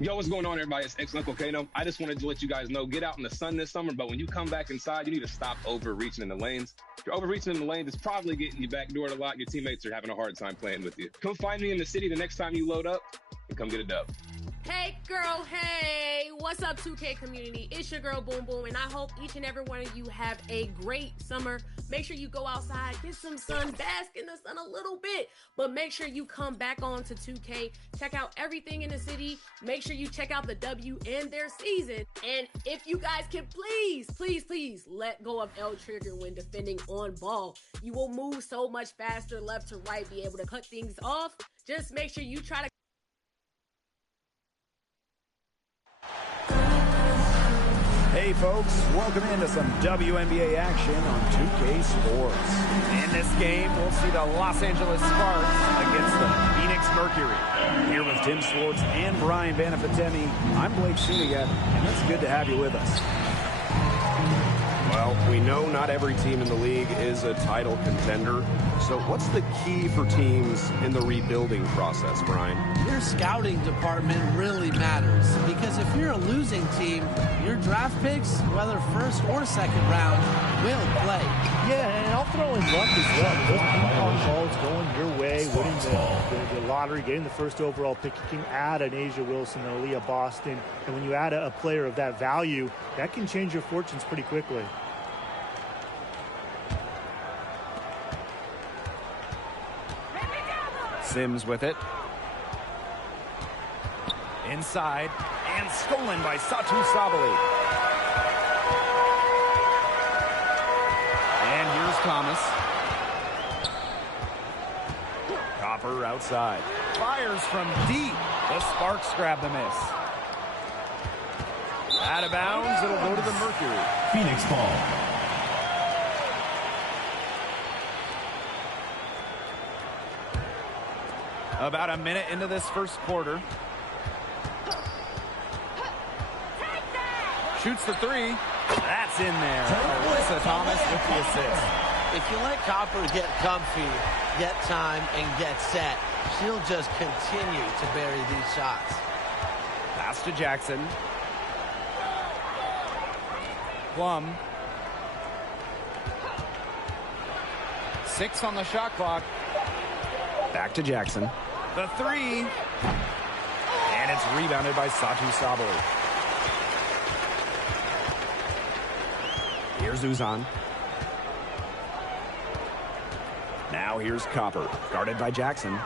Yo, what's going on, everybody? It's Uncle Kano. I just wanted to let you guys know, get out in the sun this summer, but when you come back inside, you need to stop overreaching in the lanes. If you're overreaching in the lanes, it's probably getting you backdoored a lot. Your teammates are having a hard time playing with you. Come find me in the city the next time you load up and come get a dub. Hey girl, hey, what's up 2K community? It's your girl Boom Boom, and I hope each and every one of you have a great summer. Make sure you go outside, get some sun, bask in the sun a little bit, but make sure you come back on to 2K, check out everything in the city, make sure you check out the W and their season, and if you guys can please let go of L trigger when defending on ball. You will move so much faster left to right, be able to cut things off. Just make sure you try to Hey folks, welcome into some WNBA action on 2K Sports. In this game, we'll see the Los Angeles Sparks against the Phoenix Mercury. Here with Tim Swartz and Brian Banafitemi, I'm Blake Sunigat, and it's good to have you with us. Well, we know not every team in the league is a title contender. So what's the key for teams in the rebuilding process, Brian? Your scouting department really matters, because if you're a losing team, your draft picks, whether first or second round, will play. Yeah, and I'll throw in luck as well. Those ping-pong balls going your way, winning the lottery, getting the first overall pick. You can add an Asia Wilson, an Aaliyah Boston, and when you add a player of that value, that can change your fortunes pretty quickly. Sims with it. Inside, and stolen by Satu Sabali. And here's Thomas. Copper outside. Fires from deep. The Sparks grab the miss. Out of bounds, it'll go to the Mercury. Phoenix ball. About a minute into this first quarter. Shoots the three. That's in there. Alyssa Thomas with the assist. If you let Copper get comfy, get time, and get set, she'll just continue to bury these shots. Pass to Jackson. Plum. 6 on the shot clock. Back to Jackson. The three. And it's rebounded by Satu Sabali. Here's Uzan. Now here's Copper. Guarded by Jackson.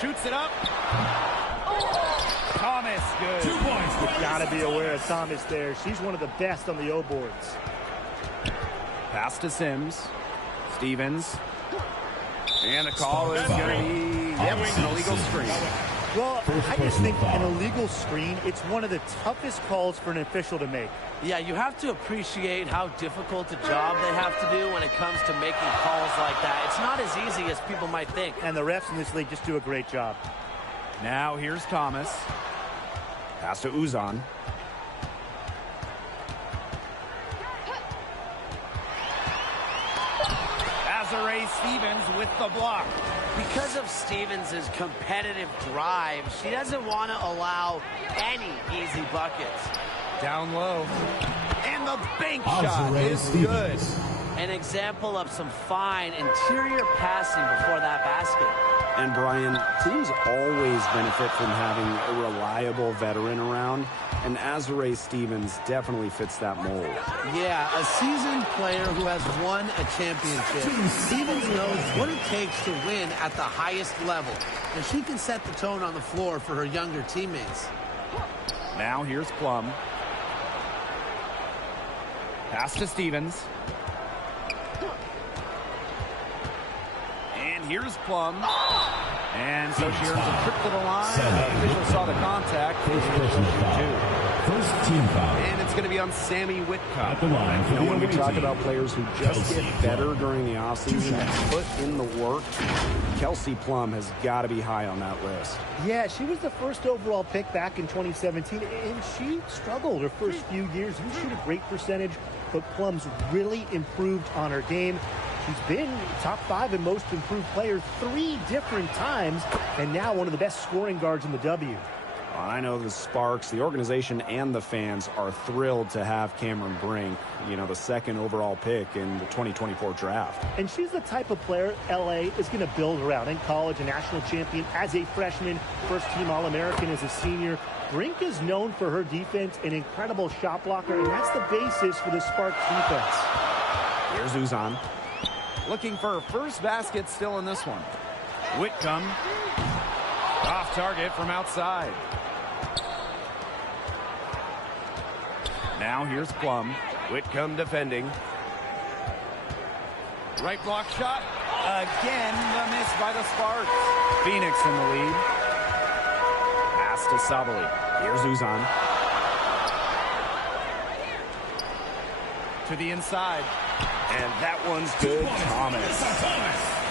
Shoots it up. Thomas, good. 2 points. You've got to be aware of Thomas there. She's one of the best on the O boards. Pass to Sims. Stevens. And the call is going to be an illegal screen. Well, I just think an illegal screen, it's one of the toughest calls for an official to make. Yeah, you have to appreciate how difficult a job they have to do when it comes to making calls like that. It's not as easy as people might think. And the refs in this league just do a great job. Now here's Thomas. Pass to Uzan. Azure Stevens with the block. Because of Stevens' competitive drive, she doesn't want to allow any easy buckets. Down low. And the bank shot is good. An example of some fine interior passing before that basket. And Brian, teams always benefit from having a reliable veteran around, and Azure Stevens definitely fits that mold. Yeah, a seasoned player who has won a championship. Stevens knows what it takes to win at the highest level, and she can set the tone on the floor for her younger teammates. Now here's Plum. Pass to Stevens. And here's Plum. And so she earns a trip to the line. The official saw the contact. First team foul. And it's going to be on Sammy Whitcup. At the line for the When we away talk team. about players who just get better during the offseason and put in the work, Kelsey Plum has got to be high on that list. Yeah, she was the first overall pick back in 2017, and she struggled her first few years. Didn't shoot a great percentage, but Plum's really improved on her game. She's been top 5 in most improved players 3 different times, and now one of the best scoring guards in the W. Well, I know the Sparks, the organization, and the fans are thrilled to have Cameron Brink, the 2nd overall pick in the 2024 draft. And she's the type of player LA is going to build around. In college, a national champion as a freshman, first-team All-American as a senior. Brink is known for her defense, an incredible shot blocker, and that's the basis for the Sparks defense. Here's Uzan. Looking for her first basket still in this one. Whitcomb. Off target from outside. Now here's Plum. Whitcomb defending. Right block shot. Again, the miss by the Sparks. Phoenix in the lead. Pass to Sabali. Here's Uzan. To the inside. And that one's good. Thomas.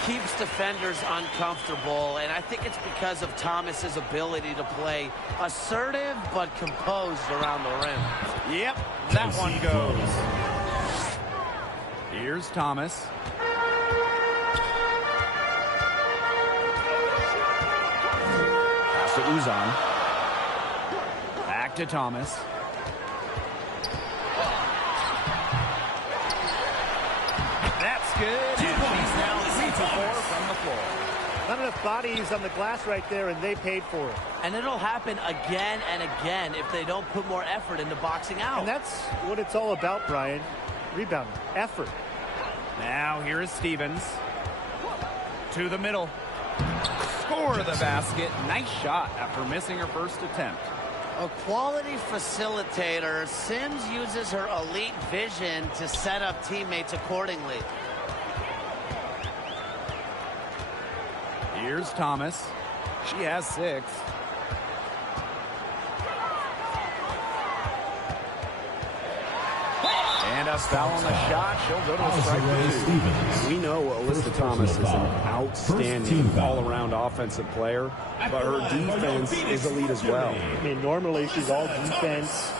Keeps defenders uncomfortable, and I think it's because of Thomas's ability to play assertive but composed around the rim. Yep, that one goes. Here's Thomas. Pass to Uzan. Back to Thomas. That's good. And she's now 3 for 4 from the floor. Not enough bodies on the glass right there, and they paid for it. And it'll happen again and again if they don't put more effort into boxing out. And that's what it's all about, Brian. Rebounding, effort. Now here is Stevens. To the middle. Score the basket. Nice shot after missing her first attempt. A quality facilitator, Sims uses her elite vision to set up teammates accordingly. Here's Thomas. She has 6. And a foul on the shot. She'll go to a strike for 2. We know Alyssa Thomas is an outstanding all-around offensive player, but her defense is elite as well. I mean, normally she's all defense.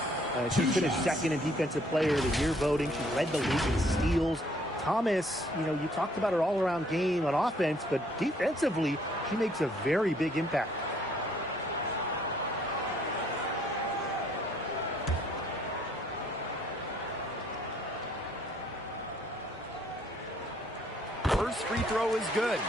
She finished 2nd in Defensive Player of the Year voting. She led the league in steals. Thomas, you talked about her all-around game on offense, but defensively, she makes a very big impact. First free throw is good.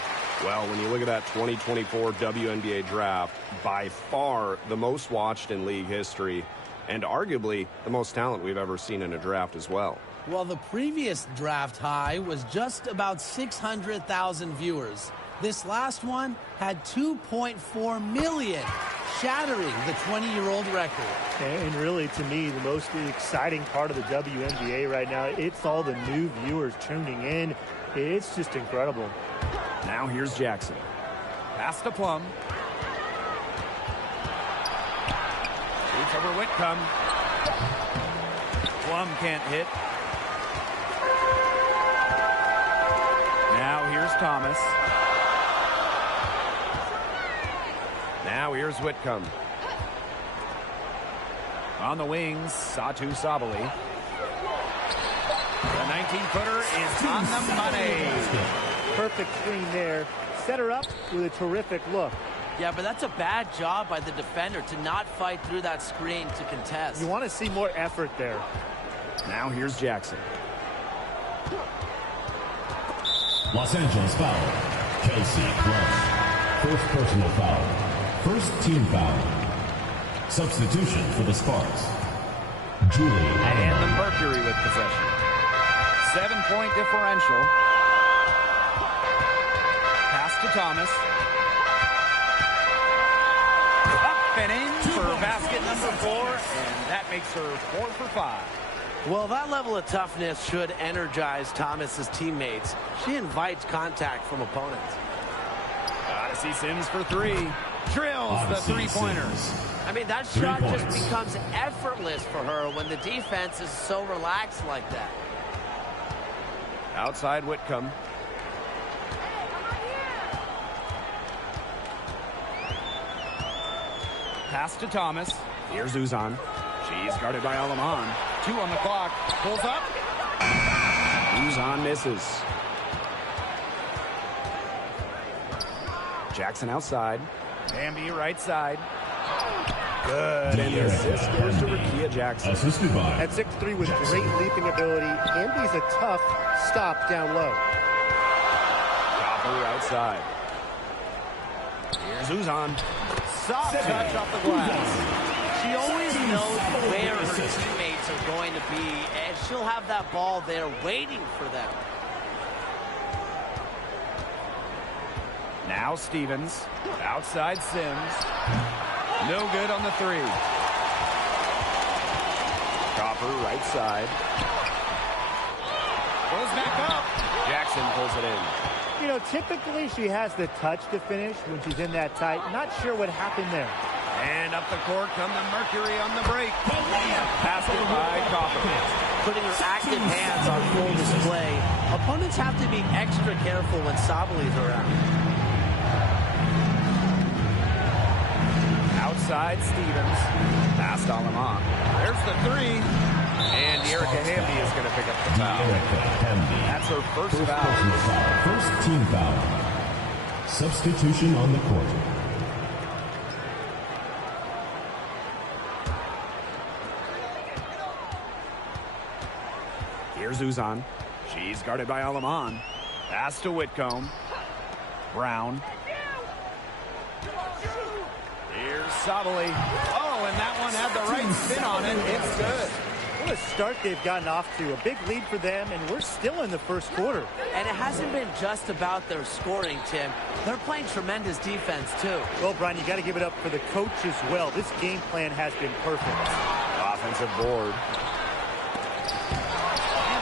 Well, when you look at that 2024 WNBA draft, by far the most watched in league history, and arguably the most talent we've ever seen in a draft as well. Well, the previous draft high was just about 600,000 viewers. This last one had 2.4 million, shattering the 20-year-old record. And really, to me, the most exciting part of the WNBA right now, it's all the new viewers tuning in. It's just incredible. Now here's Jackson. Pass to Plum. Shoots over Whitcomb. Plum can't hit. Now here's Thomas. Now here's Whitcomb. On the wings, Satu Sabali. The 19-footer is on the money. Perfect screen there. Set her up with a terrific look. Yeah, but that's a bad job by the defender to not fight through that screen to contest. You want to see more effort there. Now here's Jackson. Los Angeles foul. Kelsey Plum. First personal foul. First team foul. Substitution for the Sparks. Julie And the Mercury with possession. 7-point differential. Pass to Thomas. Up and in for basket number 4, and that makes her 4 for 5. Well, that level of toughness should energize Thomas's teammates. She invites contact from opponents. Odyssey Sims for 3. Drills the three-pointer. I mean, that shot just becomes effortless for her when the defense is so relaxed like that. Outside Whitcomb. Pass to Thomas. Here's Uzan. She's guarded by Alaman. 2 on the clock. Pulls up. Uzan misses. Jackson outside. Wnba right side. Good. And the assist goes to Rakia Jackson. Assisted by At 6'3" with great leaping ability, Wnba's a tough stop down low. Copper outside. Here's Uzan. Soft touch off the glass. She always knows where her teammates are going to be, and she'll have that ball there waiting for them. Now Stevens. Outside Sims. No good on the three. Copper right side. Goes back up. Jackson pulls it in. You know, typically she has the touch to finish when she's in that tight. Not sure what happened there. And up the court come the Mercury on the break. Passed it by Copper. Putting her active hands on full display. Opponents have to be extra careful when Sabali's around. Outside Stevens. Past Alaman. There's the three. And Erica Hamby is going to pick up the foul. That's her first foul. First team foul. Substitution on the court. Here's Uzan. She's guarded by Alaman. Pass to Whitcomb. Brown. Here's Sabali. Oh, and that one had the right spin on it. It's good. What a start they've gotten off to. A big lead for them, and we're still in the first quarter. And it hasn't been just about their scoring, Tim. They're playing tremendous defense, too. Well, Brian, you got to give it up for the coach as well. This game plan has been perfect. Offensive board.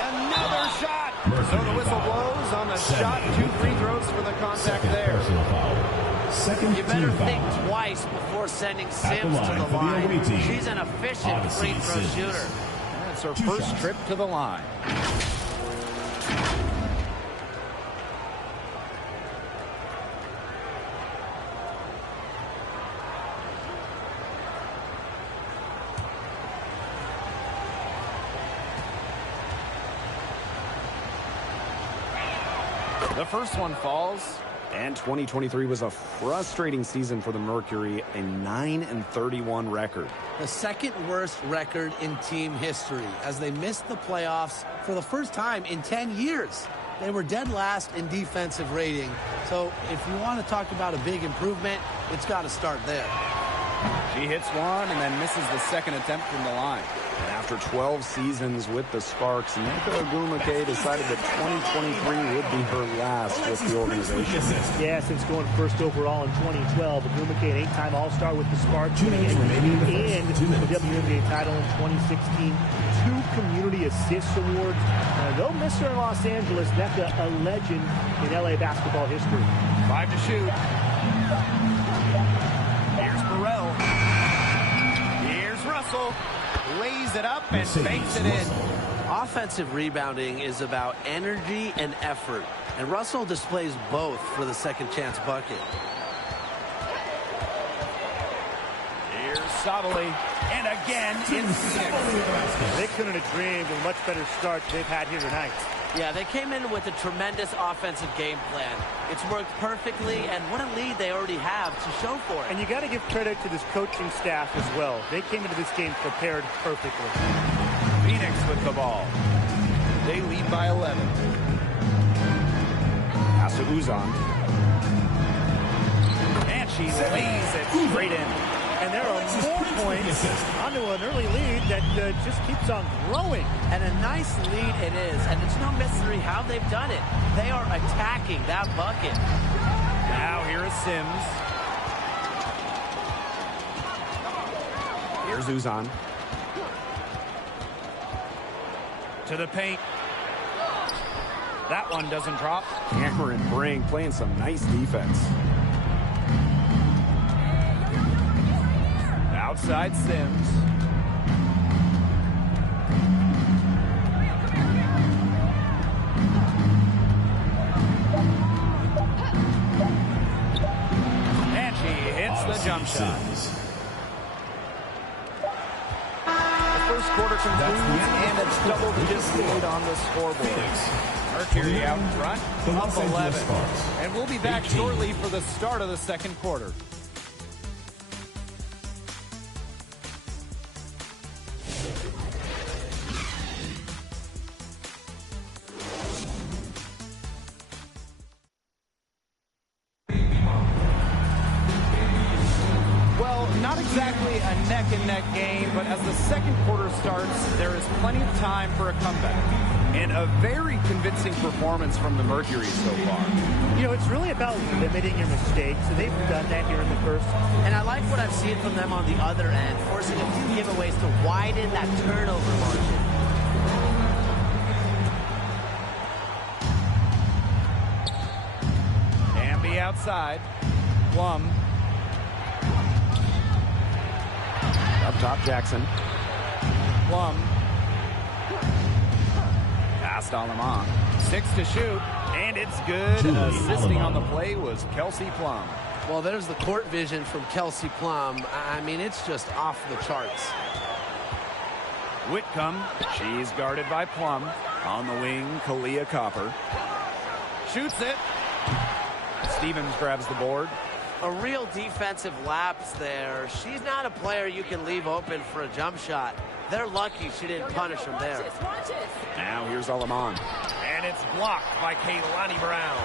Another shot. So the whistle blows on the shot. 2 free throws for the contact there. Second You better team think foul. twice before sending At Sims the line to for the the line. away team. She's an efficient Odyssey free throw Sims. shooter. That's her Two first shots. trip to the line. The first one falls. And 2023 was a frustrating season for the Mercury, a 9-31 record. The second worst record in team history as they missed the playoffs for the first time in 10 years. They were dead last in defensive rating. So if you want to talk about a big improvement, it's got to start there. She hits one and then misses the second attempt from the line. And after 12 seasons with the Sparks, Wnba decided that 2023 would be her last with the organization. Yeah, since going first overall in 2012, Wnba, an 8-time All-Star with the Sparks, winning and the WNBA title in 2016. 2 community assist awards. They'll miss her in Los Angeles. Nneka, a legend in LA basketball history. 5 to shoot. Here's Burrell. Here's Russell. Lays it up and banks it in. Offensive rebounding is about energy and effort, and Russell displays both for the second chance bucket. Here's Sabali, and again in 6. They couldn't have dreamed of a much better start they've had here tonight. Yeah, they came in with a tremendous offensive game plan. It's worked perfectly, and what a lead they already have to show for it. And you got to give credit to this coaching staff as well. They came into this game prepared perfectly. Phoenix with the ball. They lead by 11. Pass to Uzan. And she lays it straight in. And there are more points onto an early lead that just keeps on growing. And a nice lead it is, and it's no mystery how they've done it. They are attacking that bucket. Now here is Sims. Here's Uzan. To the paint. That one doesn't drop. Cameron Brink playing some nice defense. Outside Sims. And she hits the jump shot. The first quarter quarter concludes, and it's double-digit lead on the scoreboard. Mercury out front, up 11. And we'll be back shortly for the start of the second quarter. Not exactly a neck-and-neck game, but as the second quarter starts, there is plenty of time for a comeback. And a very convincing performance from the Mercury so far. You know, it's really about limiting your mistakes, and they've done that here in the first. And I like what I've seen from them on the other end, forcing a few giveaways to widen that turnover margin. Wnba outside. Plum. Up top, Jackson. Plum. Past Aleman. 6 to shoot, and it's good. Assisting on the play was Kelsey Plum. Well, there's the court vision from Kelsey Plum. I mean, it's just off the charts. Whitcomb. She's guarded by Plum. On the wing, Kalia Copper. Shoots it. Stevens grabs the board. A real defensive lapse there. She's not a player you can leave open for a jump shot. They're lucky she didn't punish him there. Now here's Aleman. And it's blocked by Kaylani Brown.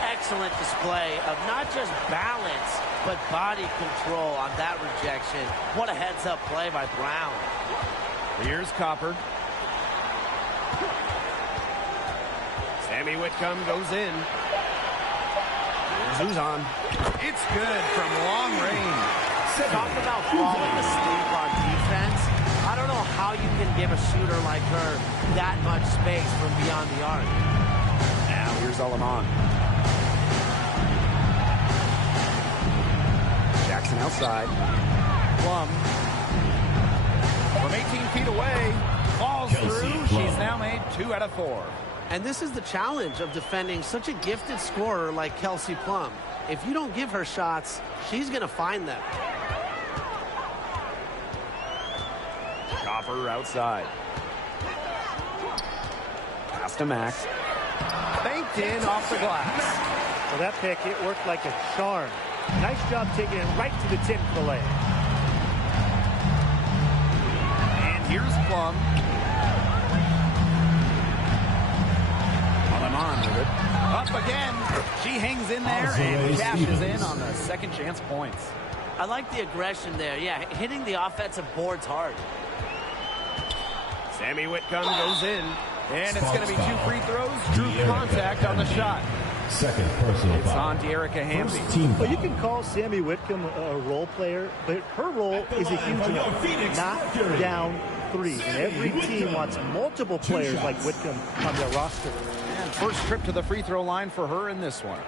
Excellent display of not just balance, but body control on that rejection. What a heads-up play by Brown. Here's Copper. Sammy Whitcomb goes in. Here's Uzan. It's good from long range. Talk about falling asleep on defense. I don't know how you can give a shooter like her that much space from beyond the arc. Now here's Aleman. Jackson outside. Plum. From 18 feet away. Falls through. She's now made 2 out of 4. And this is the challenge of defending such a gifted scorer like Kelsey Plum. If you don't give her shots, she's going to find them. Copper outside. Pass to Max. Banked in off the glass. So that pick, it worked like a charm. Nice job taking it right to the tin for the lay. And here's Plum. Aleman with it. Up again. She hangs in there and cashes in on the second chance points. I like the aggression there. Yeah, hitting the offensive boards hard. Sammy Whitcomb goes in. And it's going to be 2 free throws. Drew contact on the shot. Second personal It's foul. on De'Erica Hamby. Team Well, you foul. can call Sammy Whitcomb a role player, but her role is a huge one. Knock down threes. And every team wants multiple players like Whitcomb on their roster. And first trip to the free throw line for her in this one.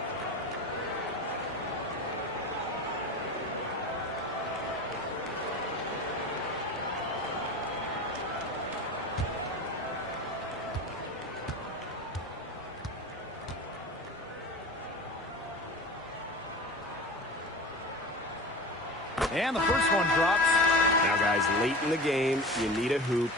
And the first one drops. Now, guys, late in the game, you need a hoop.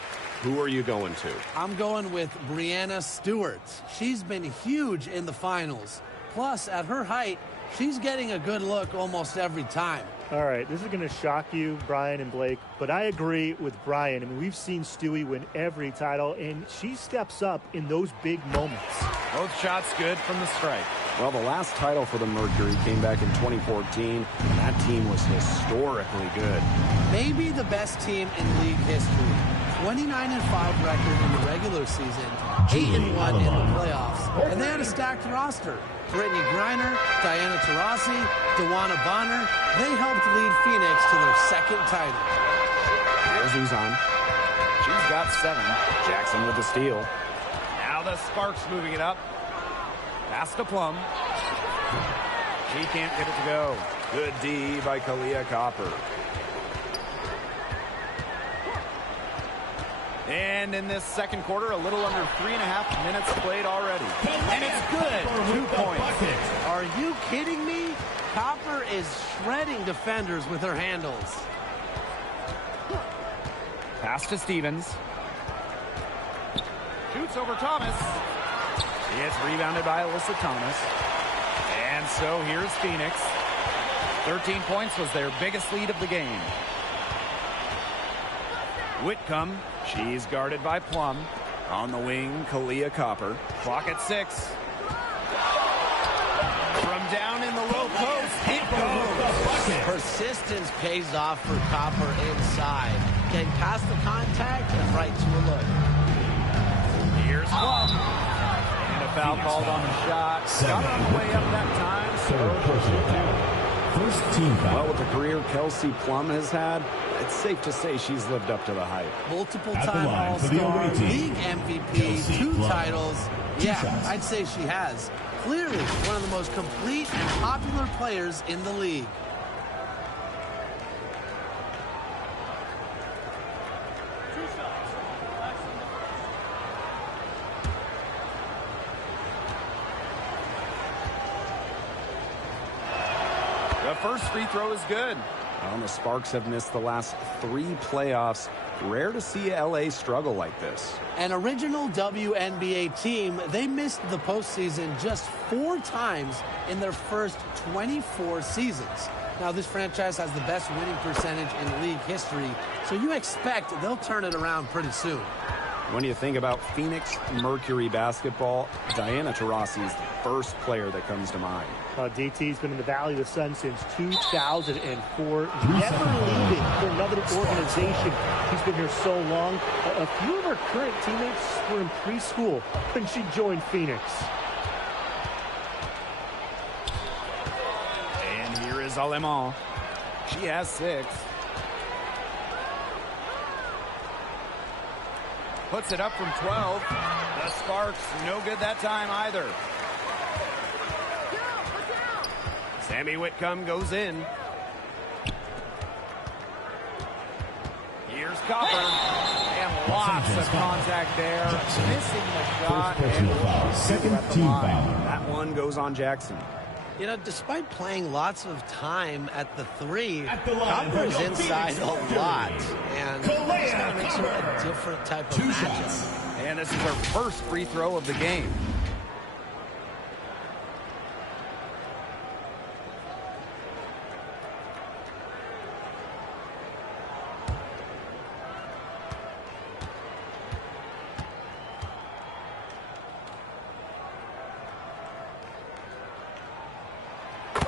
Who are you going to? I'm going with Brianna Stewart. She's been huge in the finals. Plus, at her height, she's getting a good look almost every time. All right, this is going to shock you, Brian and Blake, but I agree with Brian. I mean, we've seen Stewie win every title, and she steps up in those big moments. Both shots good from the strike. Well, the last title for the Mercury came back in 2014, and that team was historically good. Maybe the best team in league history. 29-5 record in the regular season, 8-1 in the playoffs, and they had a stacked roster. Brittany Griner, Diana Taurasi, Wnba Bonner, they helped lead Phoenix to their second title. Here's Uzan. She's got 7. Jackson with the steal. Now the Sparks moving it up. Pass to Plum. She can't get it to go. Good D by Kalia Copper. And in this second quarter, a little under 3.5 minutes played already. And it's good. 2 points. Are you kidding me? Copper is shredding defenders with her handles. Pass to Stevens. Shoots over Thomas. It's rebounded by Alyssa Thomas. And so here's Phoenix. 13 points was their biggest lead of the game. Whitcomb, she's guarded by Plum. On the wing, Kalia Copper. Clock at 6. From down in the low post, it goes. Persistence pays off for Copper inside. Getting past the contact and right to a look. Here's Plum. And a foul called on the shot. Got her on the way up that time. Third personal foul. First team foul. Well, with the career Kelsey Plum has had, it's safe to say she's lived up to the hype. Multiple-time All-Star, league MVP, Kelsey 2 Plum. titles. 2 Yeah, shots. I'd say she has. Clearly one of the most complete and popular players in the league. The first free throw is good. Well, the Sparks have missed the last 3 playoffs. Rare to see LA struggle like this. An original WNBA team, they missed the postseason just 4 times in their first 24 seasons. Now, this franchise has the best winning percentage in league history, so you expect they'll turn it around pretty soon. When you think about Phoenix Mercury basketball, Diana Taurasi is the first player that comes to mind. DT's been in the Valley of the Sun since 2004, never leaving for another organization. She's been here so long. A few of her current teammates were in preschool when she joined Phoenix. And here is Alemán. She has 6. Puts it up from 12. The Sparks, no good that time either. Sammy Whitcomb goes in. Here's Copper. And lots of contact there. Missing the shot. Personal foul. Second team foul. That one goes on Jackson. You know, despite playing lots of time at the 3, At the line, Copper's for inside Phoenix a Mercury. lot. And this kind of makes her a different type of 2 matchup. shots. And this is her first free throw of the game.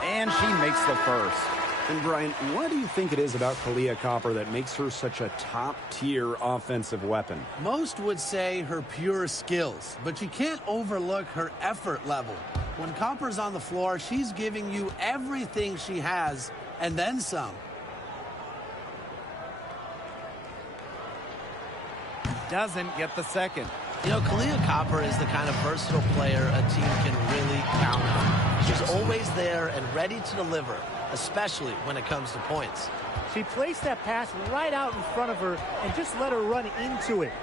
And she makes the first. And Brian, what do you think it is about Kalia Copper that makes her such a top-tier offensive weapon? Most would say her pure skills, but you can't overlook her effort level. When Copper's on the floor, she's giving you everything she has, and then some. Doesn't get the second. You know, Kalia Copper is the kind of versatile player a team can really count on. She's always there and ready to deliver, especially when it comes to points. She placed that pass right out in front of her and just let her run into it.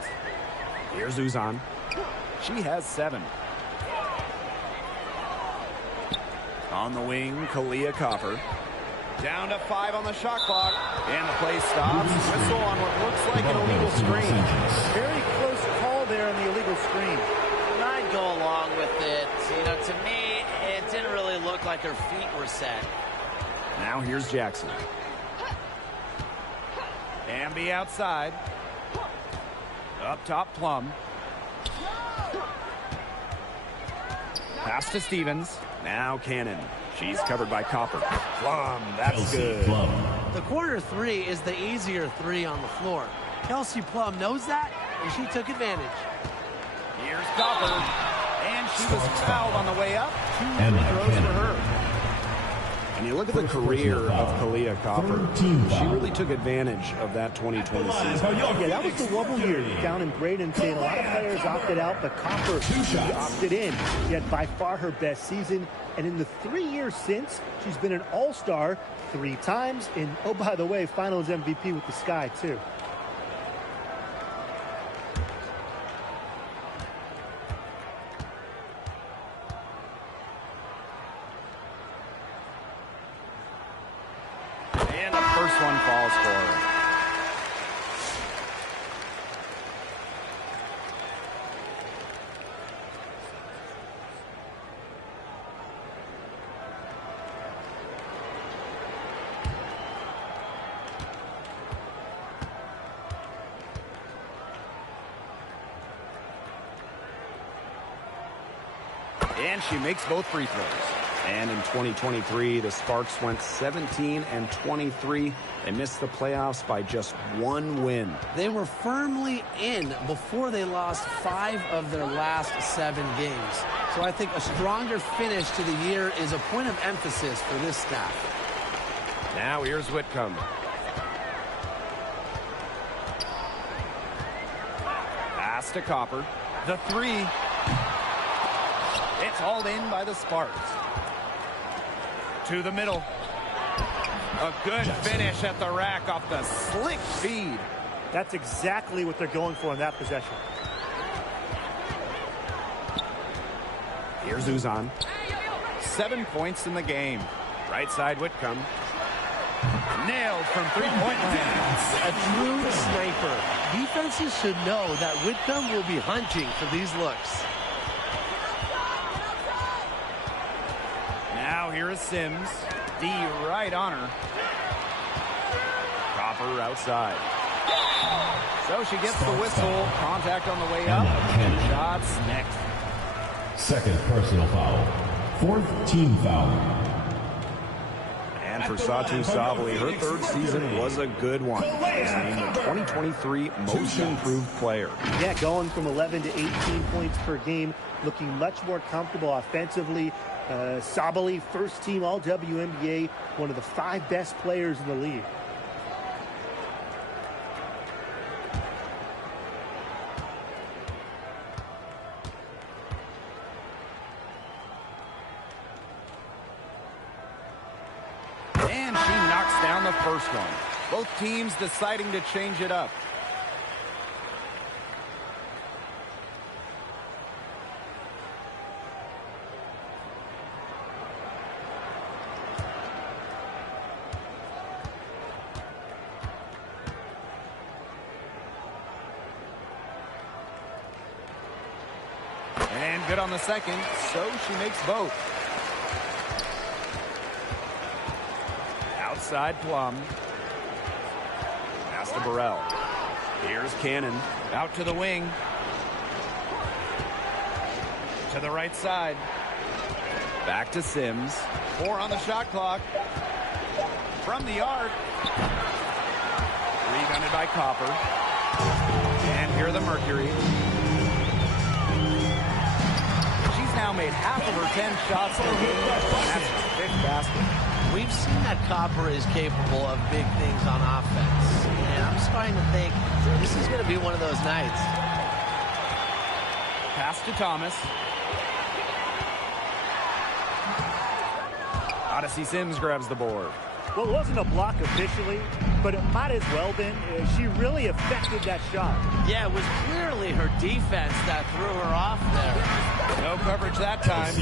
Here's Uzan. She has 7. On the wing, Kalia Copper. Down to 5 on the shot clock. And the play stops. Whistle on what looks like an illegal screen. Very close call there on the illegal screen. I'd go along with it. You know, to me, it didn't really look like her feet were set. Now here's Jackson. Wnba outside. Up top, Plum. Pass to Stevens. Now Cannon. She's covered by Copper. Plum, that's Kelsey good. Plum. The corner 3 is the easier 3 on the floor. Kelsey Plum knows that, and she took advantage. Here's Copper. And she was Sparks fouled foul. on the way up. 2 Emma free throws Cannon. for her. And you look at the First career personal of foul. Kalia Copper. Third team She foul. really took advantage of that 2020 season. Yeah, that was the wobble year down in Bradenton. A lot of players opted out, but Copper she opted in. She had by far her best season. And in the 3 years since, she's been an all-star 3 times. And, oh, by the way, finals MVP with the Sky, too. And the first one falls for her. And she makes both free throws. And in 2023, the Sparks went 17-23. They missed the playoffs by just one win. They were firmly in before they lost 5 of their last 7 games. So I think a stronger finish to the year is a point of emphasis for this staff. Now here's Whitcomb. Pass to Copper. The 3. It's hauled in by the Sparks. To the middle. A good finish at the rack off the slick feed. That's exactly what they're going for in that possession. Here's Uzan. 7 points in the game. Right side Whitcomb. Nailed from three-point land. A true sniper. Defenses should know that Whitcomb will be hunting for these looks. Now here is Sims. D right on her. Copper outside. So she gets the whistle. Contact on the way up. Shots next. Second personal foul. 4th team foul. And for Satu Sabali, her 3rd season was a good one. She was named the 2023 Most Improved Player. Yeah, going from 11 to 18 points per game, looking much more comfortable offensively. Sabali, first team All-WNBA, one of the 5 best players in the league. And she knocks down the first one. Both teams deciding to change it up. And good on the second, so she makes both. Outside Plum. Pass to Burrell. Here's Cannon. Out to the wing. To the right side. Back to Sims. 4 on the shot clock. From the arc. Rebounded by Copper. And here are the Mercury. She's now made half of her 10 shots in the game. That's her 5th basket. We've seen that Copper is capable of big things on offense. And I'm starting to think this is going to be one of those nights. Pass to Thomas. Odyssey Sims grabs the board. Well, it wasn't a block officially, but it might as well been. She really affected that shot. Yeah, it was clearly her defense that threw her off there. No coverage that time.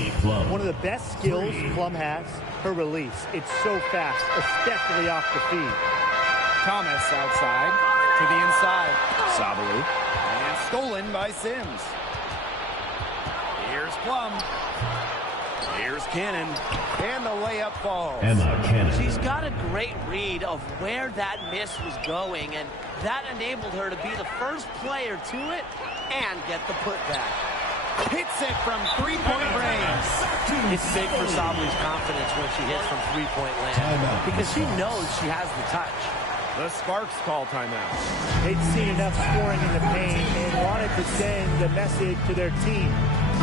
One of the best skills Plum has, her release. It's so fast, especially off the feed. Thomas outside to the inside. Sabali. And stolen by Sims. Here's Plum. Here's Cannon. And the layup falls. Emma Cannon. She's got a great read of where that miss was going, and that enabled her to be the first player to it and get the putback. Hits it from three-point range. It's big for Sabali's confidence when she hits from three-point land because she knows she has the touch. The Sparks call timeout. They'd seen enough scoring in the paint and wanted to send a message to their team.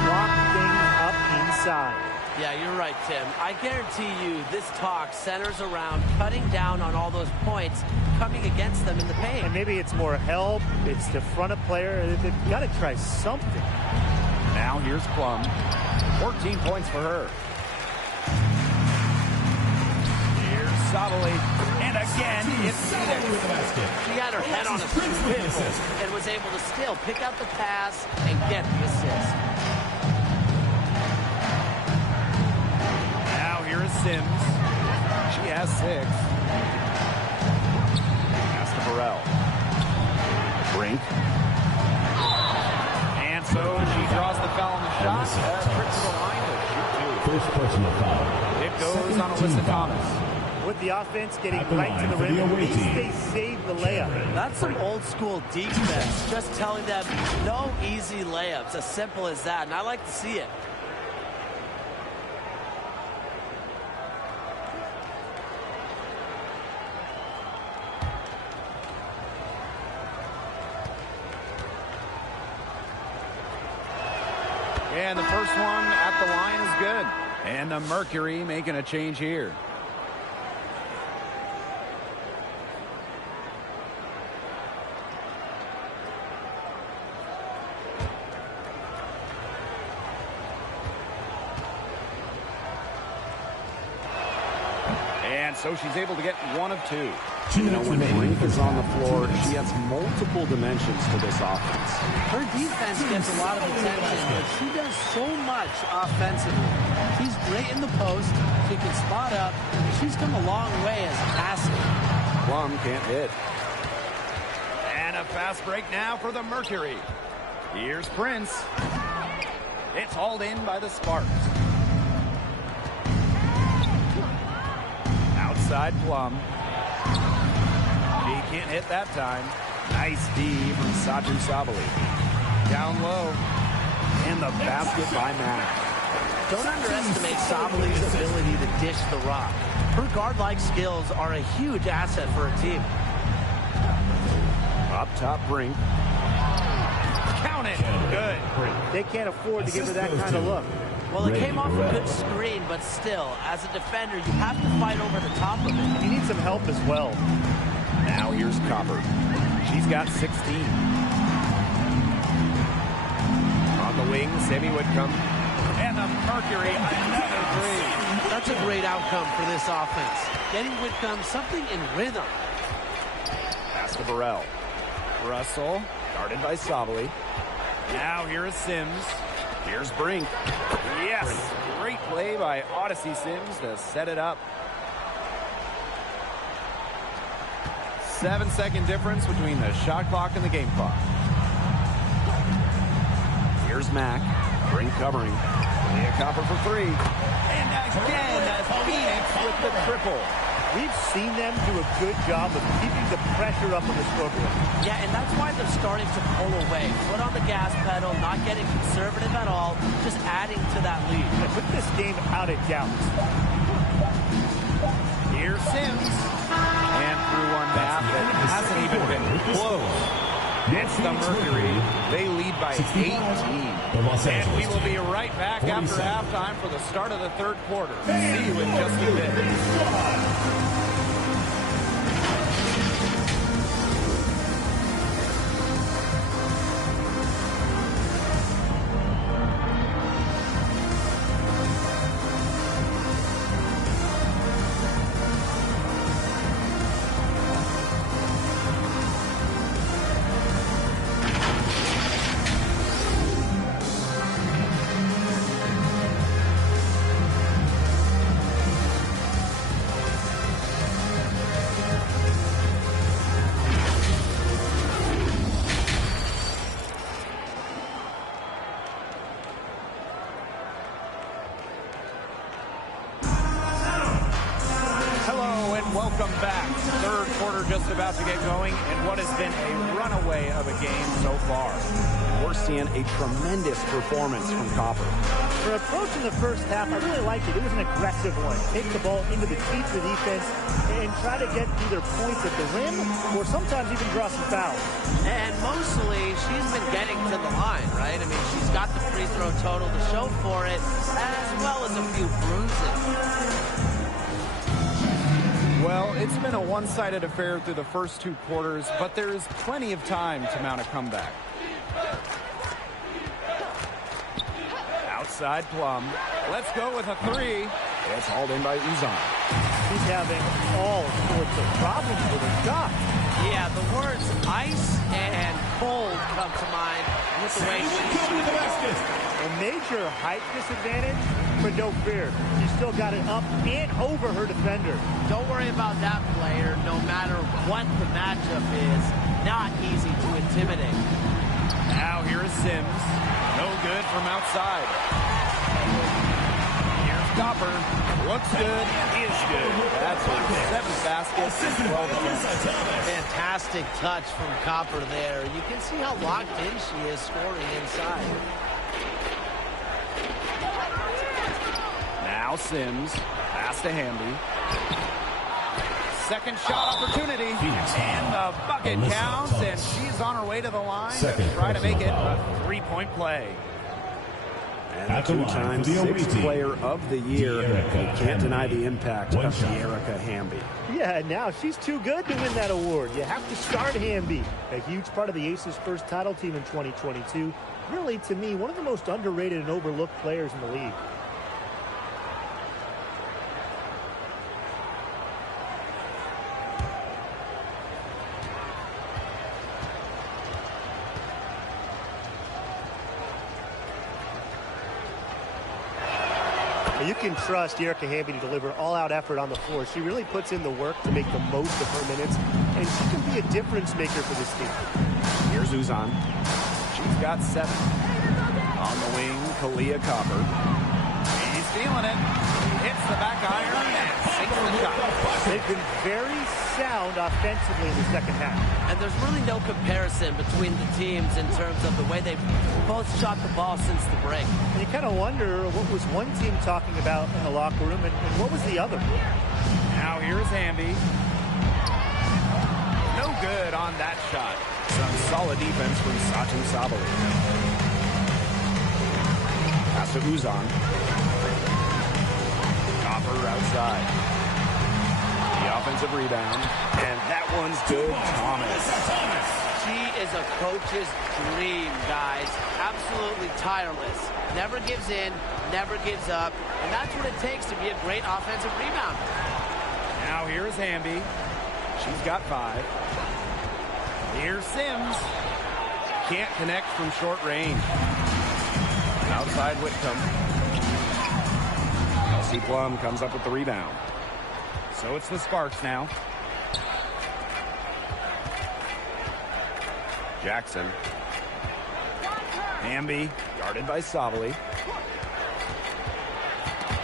Lock things up inside. Yeah, you're right, Tim. I guarantee you this talk centers around cutting down on all those points coming against them in the paint. And maybe it's more help. It's to front a player. They've got to try something. Now here's Plum. 14 points for her. Here's Sabali. And again, it's Phoenix. She had her head on a swivel and was able to still pick out the pass and get the assist. Now here is Sims. She has 6. Pass to Burrell. Brink. And so she draws the foul on the shot. Tricks the line to shoot 2. First personal foul. It goes on Alyssa Thomas. With the offense getting right to the rim, at least they saved the layup. That's some old school defense, just telling them no easy layups, as simple as that, and I like to see it. And the first one at the line is good. And the Mercury making a change here. And so she's able to get one of two. When Brink is on the floor, she has multiple dimensions to this offense. Her defense gets a lot of attention, but she does so much offensively. She's great in the post. She can spot up. She's come a long way as a passer. Plum can't hit. And a fast break now for the Mercury. Here's Prince. It's hauled in by the Sparks. Outside Plum. She can't hit that time. Nice D from Satu Sabali. Down low. And the basket by Mack. Don't underestimate Sabali's ability to dish the rock. Her guard-like skills are a huge asset for a team. Up top, Brink. Count it. Good. They can't afford to give her that kind of look. Well, it came off a good screen, but still, as a defender, you have to fight over the top of it. You need some help as well. Now here's Copper. She's got 16. On the wing, Sammy Whitcomb. And the Mercury, another three. That's a great outcome for this offense. Getting Whitcomb something in rhythm. Pass to Burrell. Russell, guarded by Sabali. Now here is Sims. Here's Brink. Yes, great play by Odyssey Sims to set it up. 7-second difference between the shot clock and the game clock. Here's Mack. Brink covering. Leah Copper for three. And again, Phoenix with the triple. We've seen them do a good job of keeping the pressure up on the scoreboard. Yeah, and that's why they're starting to pull away. Foot on the gas pedal, not getting conservative at all, just adding to that lead. And put this game out of doubt. Here's Sims. And through one half that hasn't even been close. It's the Mercury. They lead by 18. And we will be right back after halftime for the start of the third quarter. See you in just a bit. Welcome back. Third quarter just about to get going, and what has been a runaway of a game so far. We're seeing a tremendous performance from Copper. For approaching the first half, I really liked it. It was an aggressive one. Take the ball into the teeth of the defense and try to get either points at the rim or sometimes even draw some fouls. And mostly, she's been getting to the line, right? I mean, she's got the free throw total to show for it, as well as a few bruises. Well, it's been a one-sided affair through the first two quarters, but there is plenty of time to mount a comeback. Outside Plum. Let's go with a three. It's hauled in by Uzan. She's having all sorts of problems with her shot. Yeah, the words ice and cold come to mind with the way she's shooting. A major height disadvantage, but no fear. She's still got it up and over her defender. Don't worry about that player, no matter what the matchup is. Not easy to intimidate. Now here is Sims. No good from outside. Here's Copper. Looks good. Is good. That's her seventh basket. 12 attempts. Fantastic touch from Copper there. You can see how locked in she is scoring inside. Now Sims. Pass to Hamby. Second shot opportunity. And the bucket counts, and she's on her way to the line to try to make it a three-point play. And a two-time sixth player of the year. You can't deny the impact of Wnba. Yeah, and now she's too good to win that award. You have to start Wnba, a huge part of the Aces' first title team in 2022. Really, to me, one of the most underrated and overlooked players in the league. You can trust Wnba to deliver all-out effort on the floor. She really puts in the work to make the most of her minutes, and she can be a difference maker for this team. Here's Uzan. She's got 7. On the wing, Kalia Copper. He's feeling it. Hits the back iron and sinks the shot. They've been very sound offensively in the second half. And there's really no comparison between the teams in terms of the way they've both shot the ball since the break. And you kind of wonder what was one team talking about in the locker room and what was the other. Now here's Wnba. No good on that shot. Some solid defense from Satu Sabali. Pass to Uzan. Copper outside. The offensive rebound. And that one's good. Thomas. She is a coach's dream, guys. Absolutely tireless. Never gives in, never gives up. And that's what it takes to be a great offensive rebounder. Now here's Wnba. She's got 5. Here's Sims. Can't connect from short range. Outside Whitcomb. Kelsey Plum comes up with the rebound. So it's the Sparks now. Jackson. Wnba guarded by Sabali.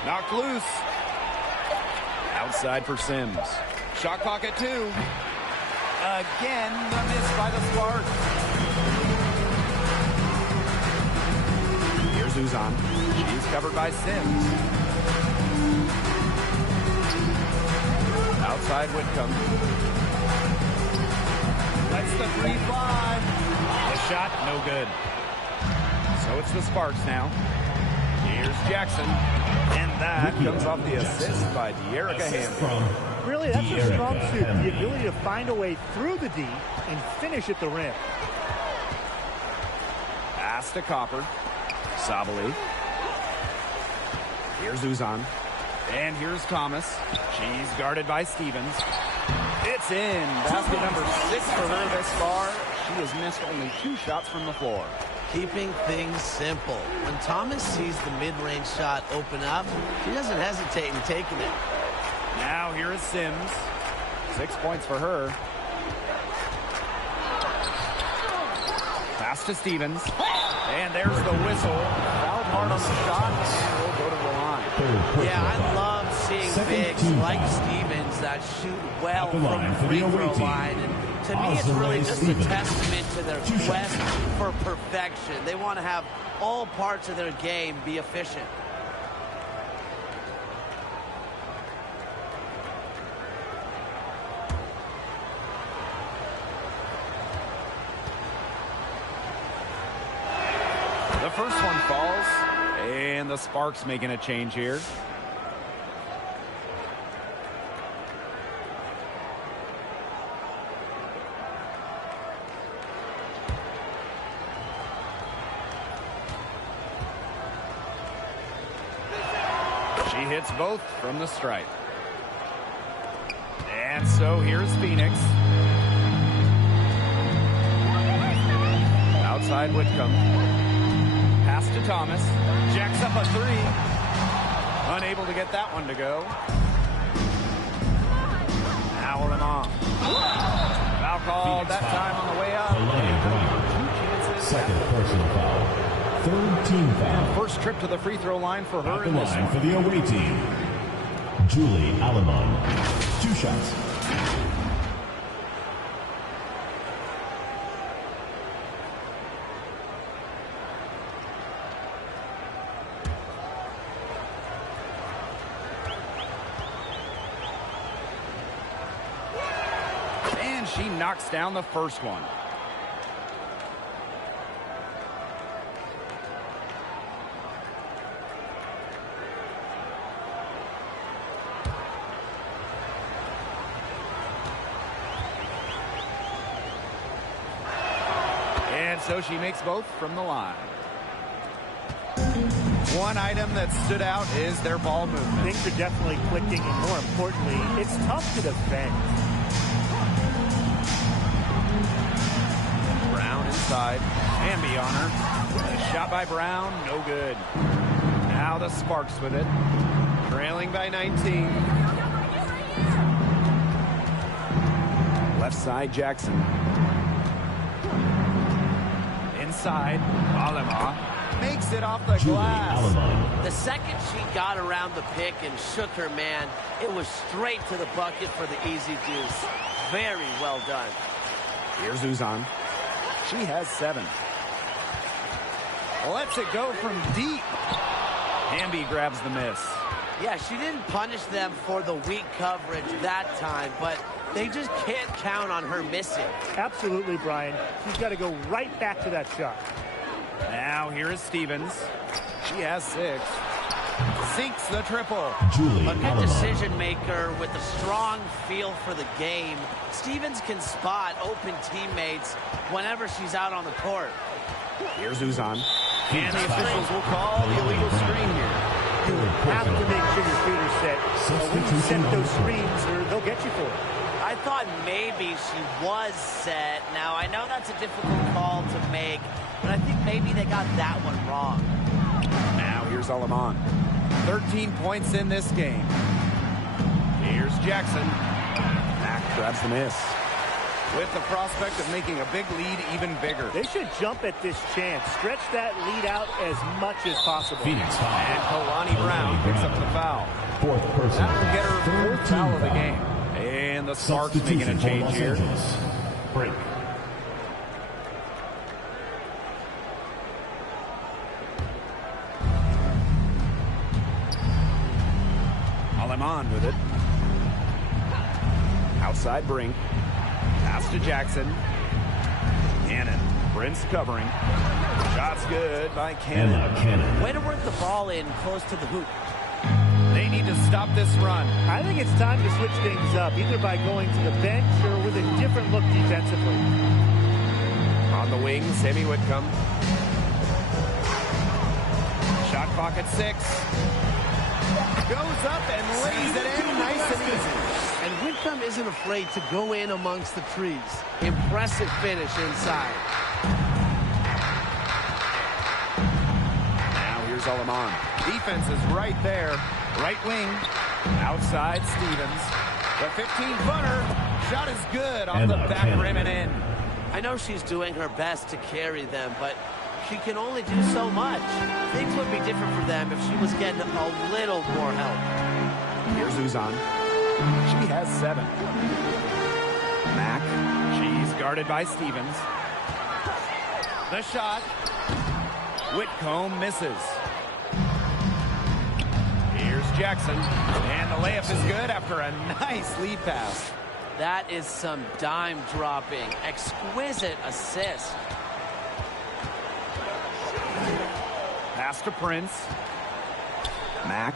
Knocked loose. Outside for Sims. Shot clock at 2. Again, the miss by the Sparks. Here's Uzan. She's covered by Sims. Outside Whitcomb. Lets the 3 fly. The shot, no good. So it's the Sparks now. Here's Jackson. And that comes off the assist by Wnba. Really, that's her strong suit, the ability to find a way through the D and finish at the rim. Pass to Copper. Sabali. Here's Uzan. And here's Thomas. She's guarded by Stevens. It's in. Basket number 6 for her this far. She has missed only 2 shots from the floor. Keeping things simple. When Thomas sees the mid-range shot open up, he doesn't hesitate in taking it. Now here is Sims. 6 points for her. Pass to Stevens. And there's the whistle. Fouled hard on the shot, and we'll go to the line. Yeah, I love seeing bigs like Stevens that shoot well from the free throw line. And to me, it's really just a testament to their quest for perfection. They want to have all parts of their game be efficient. The first one falls, and the Sparks making a change here. She hits both from the stripe. And so here's Phoenix. Outside Whitcomb. Pass to Thomas. Jacks up a 3. Unable to get that one to go. Now Lemon. Foul called that time on the way up. 2 chances. Second personal foul. Third team foul. First trip to the free throw line for her At in the this line one. for the away team. Julie Alamon. 2 shots. And she knocks down the first one. so she makes both from the line. One item that stood out is their ball movement. Things are definitely clicking, and more importantly, it's tough to defend. Brown inside. Wnba on her. A shot by Brown, no good. Now the Sparks with it. Trailing by 19. Left side, Jackson. Inside, Wnba makes it off the glass. The second she got around the pick and shook her man, it was straight to the bucket for the easy deuce. Very well done. Here's Uzan. She has 7. Lets it go from deep. Wnba grabs the miss. Yeah, she didn't punish them for the weak coverage that time, but they just can't count on her missing. Absolutely, Brian. She's got to go right back to that shot. Now here is Stevens. She has 6. Sinks the triple. A good decision maker with a strong feel for the game. Stevens can spot open teammates whenever she's out on the court. Here's Uzan. And the officials will call the illegal screen here. You have to make sure your feet are set. When you set those screens, they'll get you for it. I thought maybe she was set. Now, I know that's a difficult call to make, but I think maybe they got that one wrong. Now here's Aleman. 13 points in this game. Here's Jackson. Mack grabs the miss. With the prospect of making a big lead even bigger. They should jump at this chance. Stretch that lead out as much as possible. Phoenix foul. And Kalani Brown picks up the foul. Fourth person. That will get her 4th foul of the game. And the Sparks making a change here. Break. Aleman with it. Outside Brink. Pass to Jackson. Cannon. Prince covering. Shot's good by Cannon. Way to work the ball in close to the hoop. They need to stop this run. I think it's time to switch things up, either by going to the bench or with a different look defensively. On the wing, Sammy Whitcomb. Shot clock at 6. Goes up and lays it in nice and easy. And Whitcomb isn't afraid to go in amongst the trees. Impressive finish inside. Now here's Aleman. Defense is right there. Right wing. Outside Stevens. The 15-footer. Shot is good off the back rim and in. I know she's doing her best to carry them, but she can only do so much. Things would be different for them if she was getting a little more help. Here's Uzan. She has 7. Mack. She's guarded by Stevens. The shot. Whitcomb misses. Here's Jackson. And the layup is good after a nice lead pass. That is some dime dropping. Exquisite assist. Pass to Prince. Mack.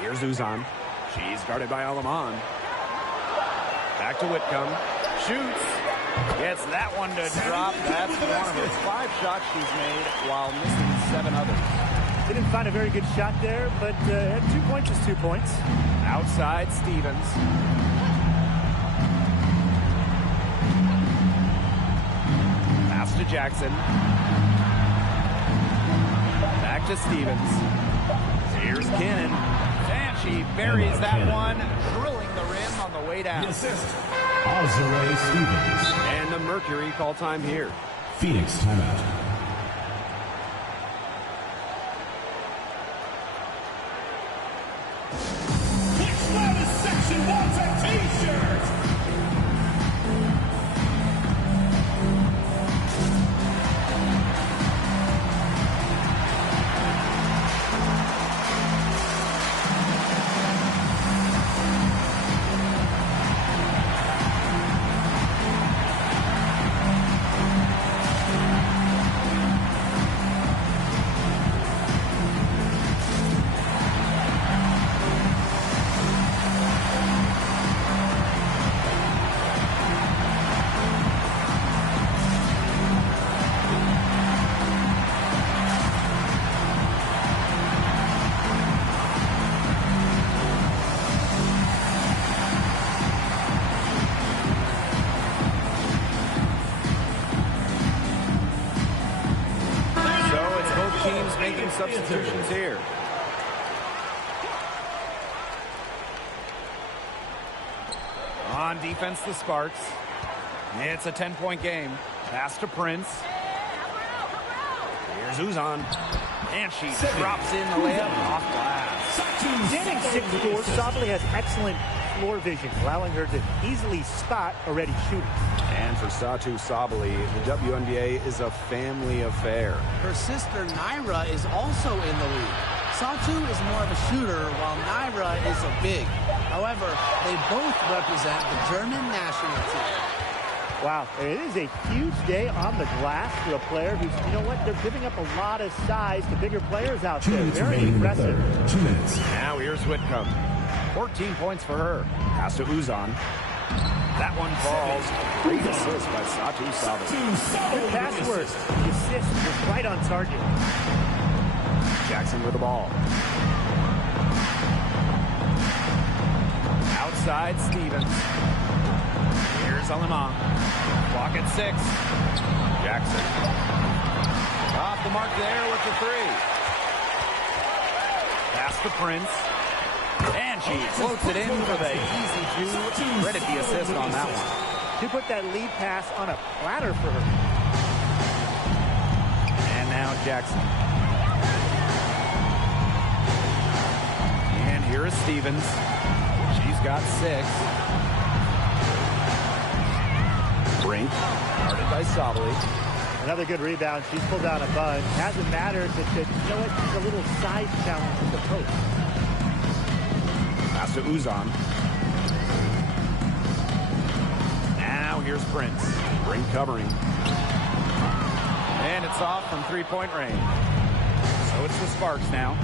Here's Uzan. She's guarded by Aleman. Back to Whitcomb. Shoots. Gets that one to drop. That's one of her 5 shots she's made while missing 7 others. Didn't find a very good shot there, but 2 points is 2 points. Outside Stevens. Pass to Jackson. Back to Stevens. Here's Cannon. And she buries that one, drilling the rim on the way down. The assist, Azure Stevens. And the Mercury call time here. Phoenix timeout. Section wants a t-shirt. substitutions here. On defense, the Sparks. It's a 10-point game. Pass to Prince. Here's Uzan. And she drops in the layup off glass. Standing 6'4", Sabally has excellent floor vision, allowing her to easily spot a ready shooter. And for Satu Sabally, the WNBA is a family affair. Her sister Naira is also in the league. Satu is more of a shooter, while Naira is a big. However, they both represent the German national team. Wow, it is a huge day on the glass for a player who's, you know what, they're giving up a lot of size to bigger players out there. Very impressive. 2 minutes. Now here's Whitcomb. 14 points for her. Pass to Uzan. That one falls. Great assist by Satu Sabally. Good pass work. The assist was right on target. Jackson with the ball. Outside Stevens. Here's Alemang. Clock at 6. Jackson. Off the mark there with the 3. Pass to Prince. And she floats it in for the easy 2. Credit the assist on that one. She put that lead pass on a platter for her. And now Jackson. And here is Stevens. She's got 6. Brink, guarded by Sabally. Another good rebound. She's pulled down a bunch. Hasn't mattered. You know what? It's a little size challenge with the post. Pass to Uzan. Now here's Prince. Brink covering. And it's off from 3-point range. So it's the Sparks now.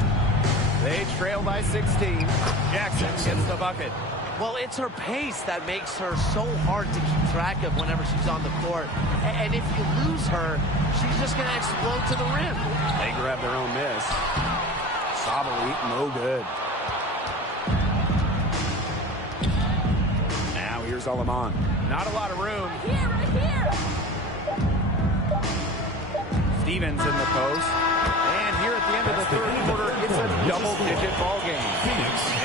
They trail by 16. Jackson gets the bucket. Well, it's her pace that makes her so hard to keep track of whenever she's on the court. And if you lose her, she's just going to explode to the rim. They grab their own miss. Sabally, no good. Now here's Alemang. Not a lot of room. Right here. Stevens in the post. And here at the end of the third quarter, it's a double-digit ball game.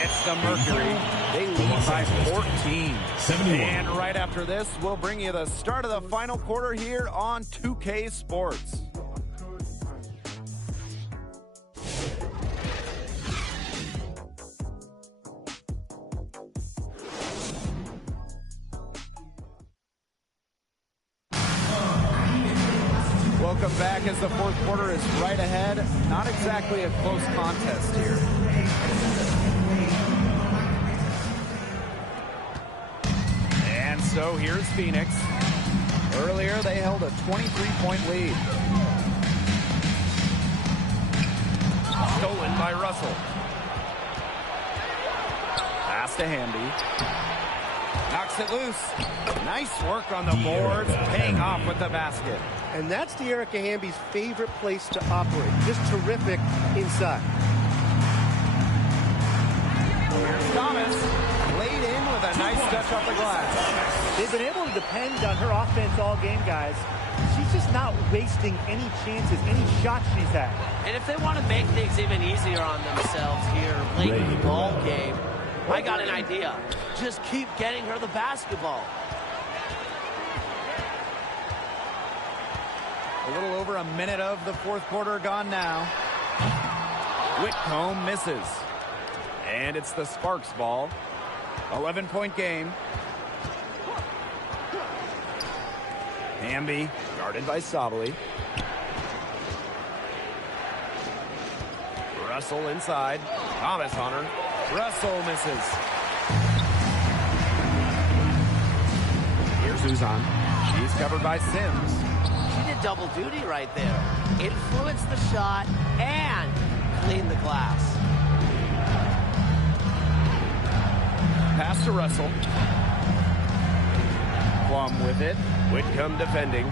It's the Mercury. They lead by 14. 71. And right after this, we'll bring you the start of the final quarter here on 2K Sports. Welcome back as the fourth quarter is right ahead. Not exactly a close contest here. And so here's Phoenix. Earlier they held a 23-point lead. Stolen by Russell. Pass to Hamby. Knocks it loose. Nice work on the boards, paying off with the basket. And that's De'Erica Hamby's favorite place to operate. Just terrific inside. Here's Thomas. Laid in with a nice touch off the glass. They've been able to depend on her offense all game, guys. She's just not wasting any chances, any shots she's had. And if they want to make things even easier on themselves here late in the ball game, I got an idea. Just keep getting her the basketball. A little over a minute of the fourth quarter gone now. Whitcomb misses. And it's the Sparks ball. 11-point game. Hamby, guarded by Sabally. Russell inside. Thomas on her. Russell misses. Here's Uzan. She's covered by Sims. She did double duty right there. Influence the shot and clean the glass. Pass to Russell. Plum with it. Whitcomb defending.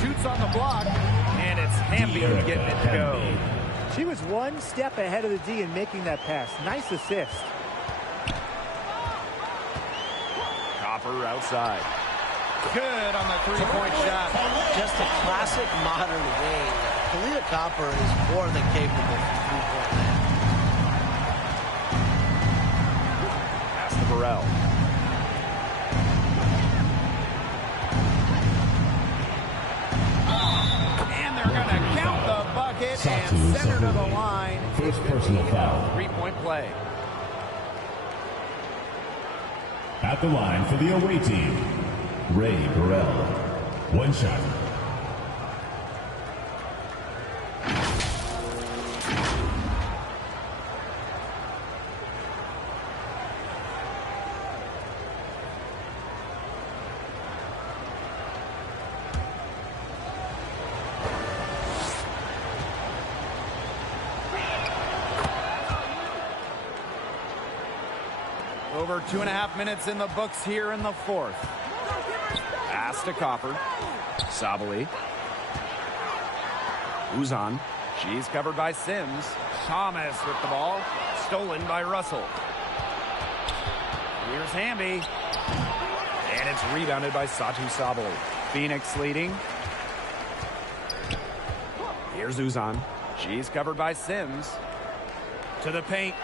Shoots on the block. And it's Hamby getting it to go. She was one step ahead of the D in making that pass. Nice assist. Copper outside. Good on the three-point shot. Just a classic modern wing Kalia Copper is more than capable of three-point land. Pass to Burrell. And they're going to count the bucket and send her to the line. First personal foul. Three-point play. At the line for the away team, Ray Burrell. One shot. Over 2.5 minutes in the books here in the fourth. Pass to Copper. Sabali. Uzan. She's covered by Sims. Thomas with the ball. Stolen by Russell. Here's Hamby. And it's rebounded by Satu Sabali. Phoenix leading. Here's Uzan. She's covered by Sims. To the paint.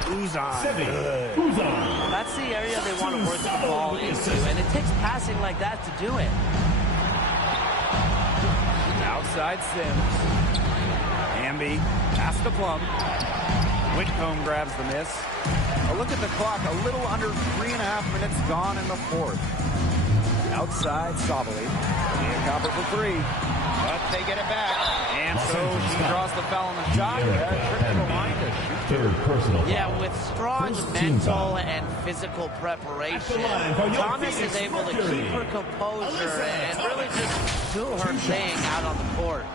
Uzan. That's the area they want to work the ball into, and it takes passing like that to do it. Outside Sims. Hamby. Pass to Plum. Whitcomb grabs the miss. A look at the clock. A little under 3.5 minutes gone in the fourth. Outside Sabali. Copper for three. But they get it back. And so she draws the foul on the shot. Trip to the line to shoot. Third personal foul. Yeah, with strong mental and physical preparation, Thomas is able to keep her composure and really just do her thing out on the court.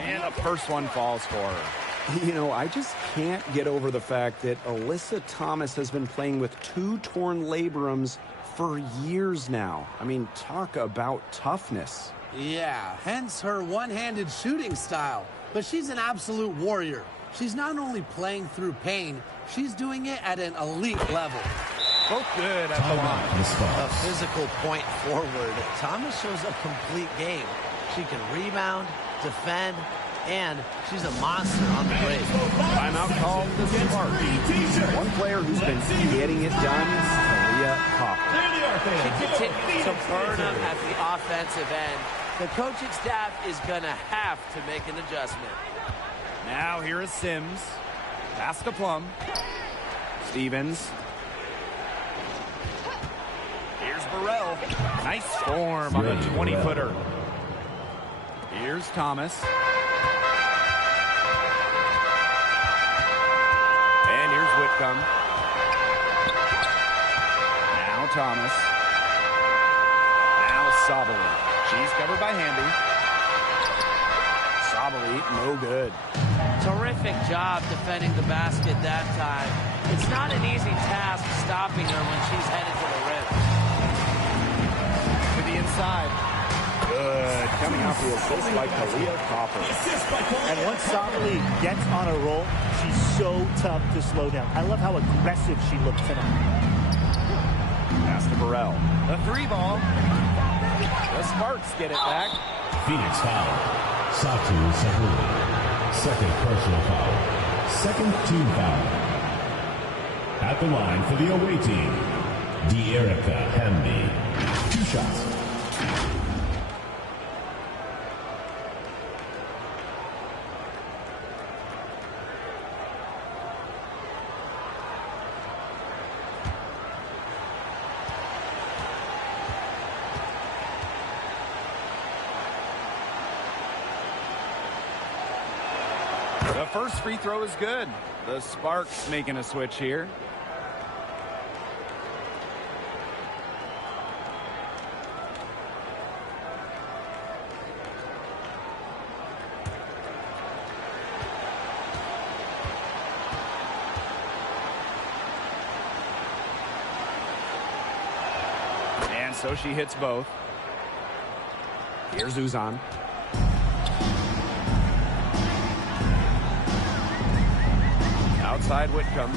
And the first one falls for her. You know, I just can't get over the fact that Alyssa Thomas has been playing with 2 torn labrums for years now. I mean, talk about toughness. Yeah, hence her one-handed shooting style. But she's an absolute warrior. She's not only playing through pain, she's doing it at an elite level. Both good at the line. A physical point forward. Thomas shows a complete game. She can rebound, defend, and she's a monster on the break. Timeout called the Sparks. One player who's been getting it done is Kalia Copper. She continues to burn them at the offensive end. The coaching staff is going to have to make an adjustment. Now here is Sims. Pass to Plum. Stevens. Here's Burrell. Nice form on the 20-footer. Here's Thomas. And here's Whitcomb. Now Thomas. Now Sabali. She's covered by Hamby. Sabali, no good. Terrific job defending the basket that time. It's not an easy task stopping her when she's headed to the rim. To the inside. Good. Coming off the assist by Kalia Copper. And once Sabali gets on a roll, she's so tough to slow down. I love how aggressive she looks tonight. Pass to Burrell. The three ball. The Sparks get it back. Phoenix foul. Satu Sabali. Second personal foul. Second team foul. At the line for the away team, De'Erica Hamby. 2 shots. The first free throw is good. The Sparks making a switch here. And so she hits both. Here's Uzan. Outside Whitcomb.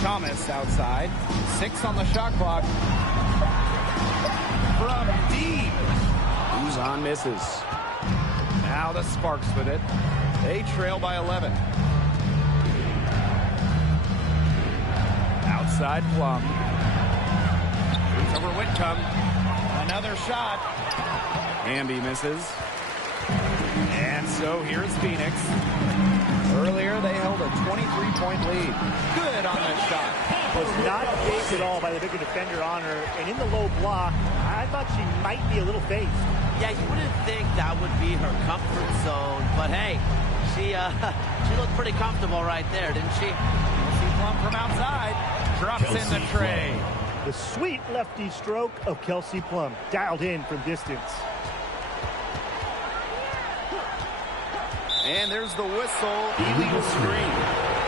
Thomas outside. 6 on the shot clock. From deep. Uzan misses. Now the Sparks with it. They trail by 11. Outside Plum. Shoots over Whitcomb. Another shot. Wnba misses. And so here's Phoenix. Earlier they held a 23-point lead. Good on that shot. Was not phased at all by the bigger defender on her. And in the low block, I thought she might be a little phased. Yeah, you wouldn't think that would be her comfort zone. But hey, she looked pretty comfortable right there, didn't she? See Plum from outside. Drops in the tray. The sweet lefty stroke of Kelsey Plum. Dialed in from distance. And there's the whistle. Illegal screen.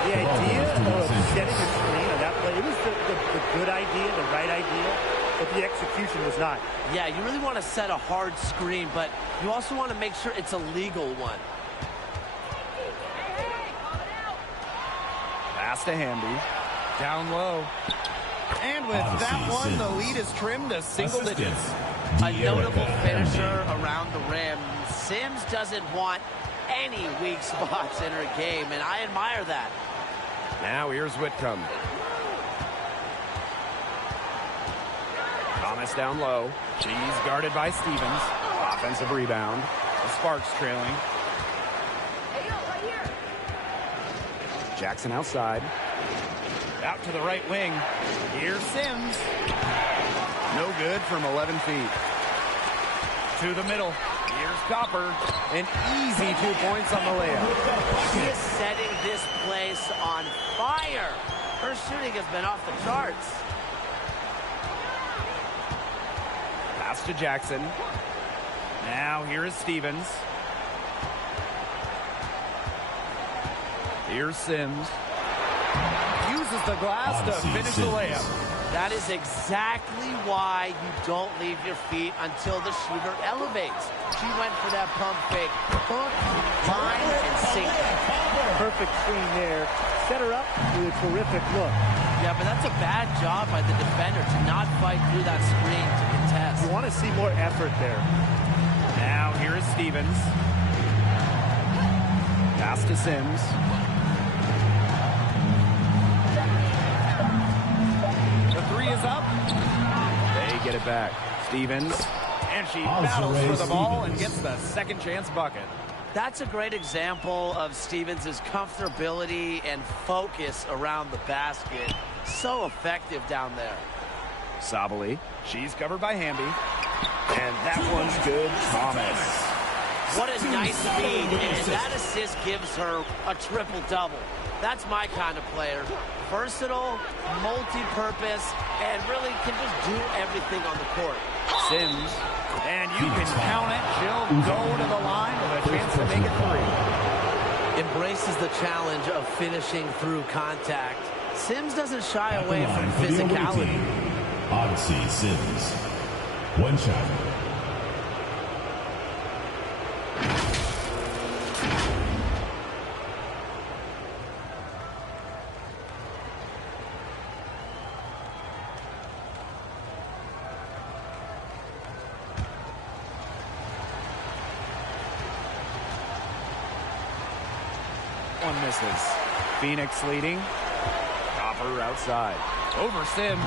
The idea of setting a screen on that play, it was the good idea, the right idea, but the execution was not. Yeah, you really want to set a hard screen, but you also want to make sure it's a legal one. Pass to Wnba. Down low. And with that one, the lead is trimmed to single digits. A notable finisher around the rim. Sims doesn't want any weak spots in her game, and I admire that. Now here's Whitcomb. Thomas down low. She's guarded by Stevens. Offensive rebound. The Sparks trailing. Jackson outside. Out to the right wing. Here's Sims. No good from 11 feet. To the middle. Here's Copper. An easy 2 points on the layup. She is setting this place on fire. Her shooting has been off the charts. Pass to Jackson. Now here is Stevens. Here's Sims. Uses the glass to finish the layup. That is exactly why you don't leave your feet until the shooter elevates. She went for that pump fake. Hook, line, and sink. Perfect screen there. Set her up with a terrific look. Yeah, but that's a bad job by the defender to not fight through that screen to contest. You want to see more effort there. Now here is Stevens. Pass to Sims. The three is up. They get it back. Stevens. And she battles for the ball and gets the second chance bucket. That's a great example of Stevens' comfortability and focus around the basket. So effective down there. Sabali. She's covered by Wnba. And that one's good. Thomas. What a nice feed, and that assist gives her a triple-double. That's my kind of player. Versatile, multi-purpose, and really can just do everything on the court. Sims. And you can count it. She'll go to the line with a chance to make it three. Embraces the challenge of finishing through contact. Sims doesn't shy away from physicality. Odyssey Sims. One shot. One misses. Phoenix leading. Copper outside. Over Sims.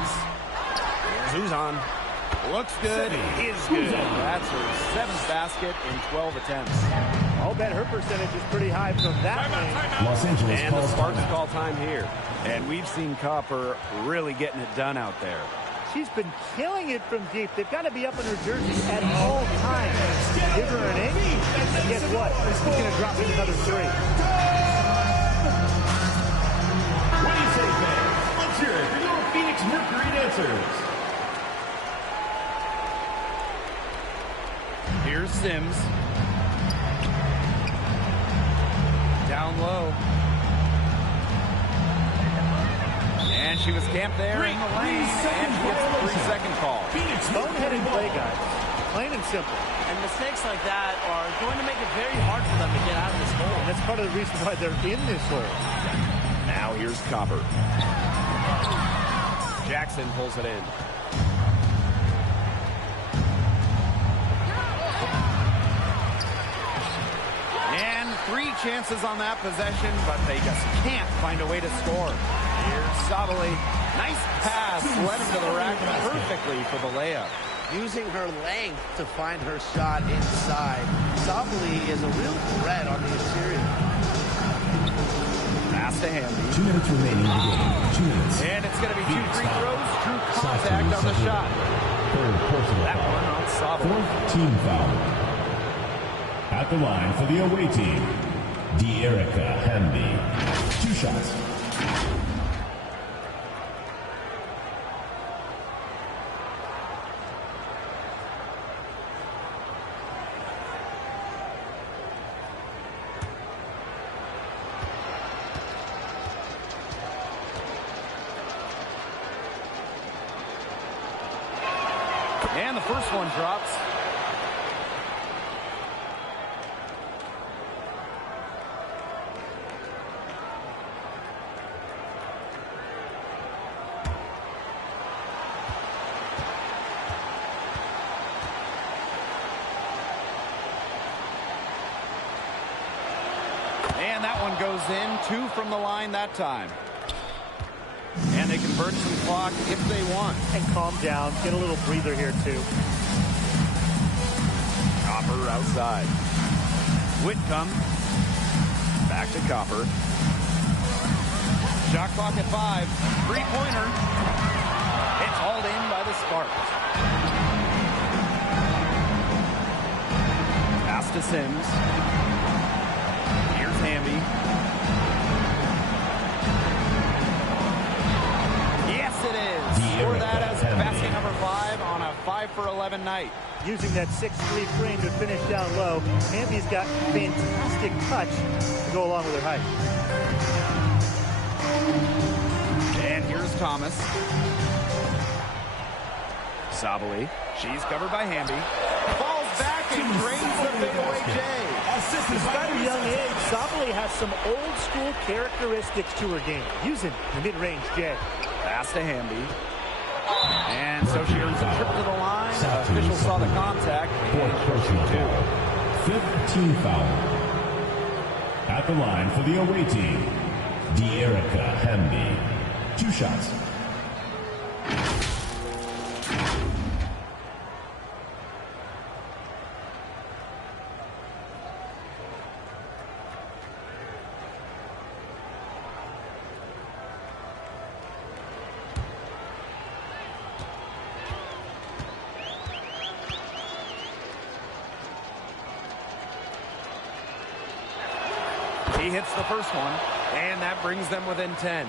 Here's Uzan. Looks good. Is good. That's her 7th basket in 12 attempts. I'll bet her percentage is pretty high from that range. Los Angeles And the Sparks timeout. call time here. And we've seen Copper really getting it done out there. She's been killing it from deep. They've got to be up in her jersey at all times. Give her an inch, and guess what? She's going to drop in another three. What do you say, fans? Let's hear it for your Phoenix Mercury dancers. Here's Sims. Down low. And And she was camped there in the lane, and she gets a 3-second call. Boneheaded play, guys. Plain and simple. And mistakes like that are going to make it very hard for them to get out of this hole. And that's part of the reason why they're in this hole. Now here's Copper. Jackson pulls it in. And 3 chances on that possession, but they just can't find a way to score. Here's Sabali. Nice pass, led him to the rack perfectly for the layup. Using her length to find her shot inside. Sabali is a real threat on the exterior. Pass to Hamby. 2 minutes remaining in the game. 2 minutes. And it's going to be 2 free throws. True contact on the shot. Third personal That foul. one on Sabali. 4th team foul. At the line for the away team, De'Erica Hamby. 2 shots. And the first one drops. And that one goes in. 2 from the line that time. And they can burn some clock if they want. And calm down. Get a little breather here, too. Copper outside. Whitcomb. Back to Copper. Shot clock at 5. 3-pointer. It's hauled in by the Sparks. Pass to Sims. Here's Hamby. Yes, it is. For that as basket number 5 on a 5 for 11 night. Using that 6'3" frame to finish down low, Hamby's got fantastic touch to go along with her height. And here's Thomas. Sabali. She's covered by Hamby. Falls back and drains the fadeaway J. Despite a young age, Sabali has some old-school characteristics to her game, using the mid-range J. Pass to Hamby. And so she earns a trip to the line. Officials saw the contact. 4th personal foul. 5th team foul. At the line for the away team, De'Erica Hamby. 2 shots. He hits the first one, and that brings them within 10.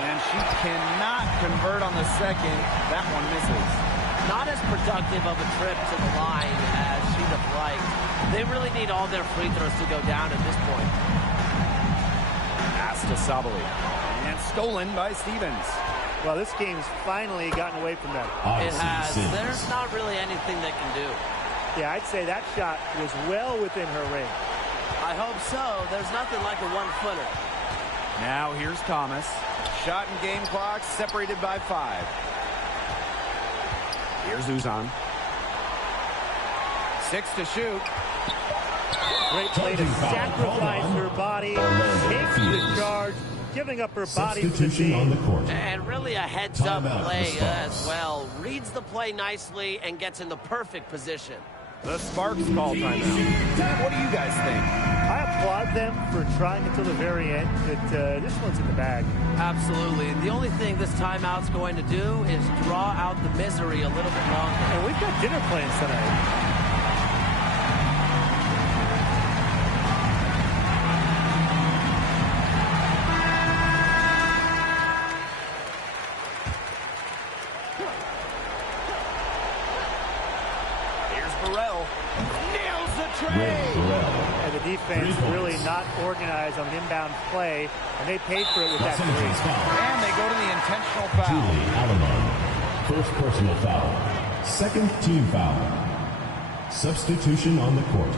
And she cannot convert on the second. That one misses. Not as productive of a trip to the line as she'd have liked. They really need all their free throws to go down at this point. Pass to Sabali. And stolen by Stevens. Well, this game's finally gotten away from them. It has. There's not really anything they can do. Yeah, I'd say that shot was well within her range. I hope so. There's nothing like a one-footer. Now here's Thomas. Shot and game clock separated by 5. Here's Uzan. 6 to shoot. Great play to sacrifice her body, takes the charge, giving up her body for the team. On the court. And really a heads-up play as well. Reads the play nicely and gets in the perfect position. The Sparks call timeout. What do you guys think? I applaud them for trying until the very end, but this one's in the bag. Absolutely. The only thing this timeout's going to do is draw out the misery a little bit longer. And we've got dinner plans tonight. Farrell nails the tray. And the defense really not organized on an inbound play, and they paid for it with that three. And they go to the intentional foul. Julie Allen, first personal foul. Second team foul. Substitution on the court.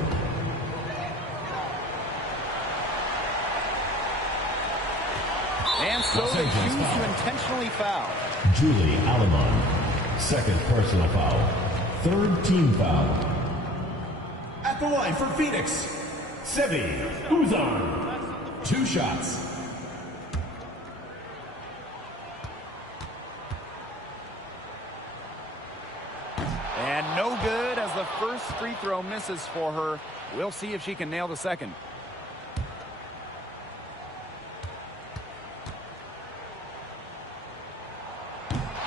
And so they choose to intentionally foul. Julie Allen, second personal foul. Third team foul. At the line for Phoenix, Sevi Uzan. 2 shots. And no good as the first free throw misses for her. We'll see if she can nail the second.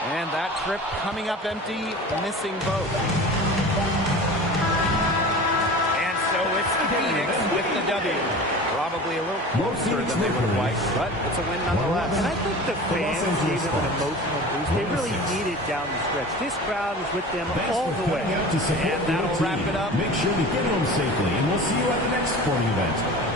And that trip coming up empty, missing both. And so it's Phoenix with the W. Probably a little closer than they would have liked, but it's a win nonetheless. And I think the fans gave them an emotional boost. They really needed down the stretch. This crowd was with them all the way. And that'll wrap it up. Make sure to get home safely, and we'll see you at the next sporting event.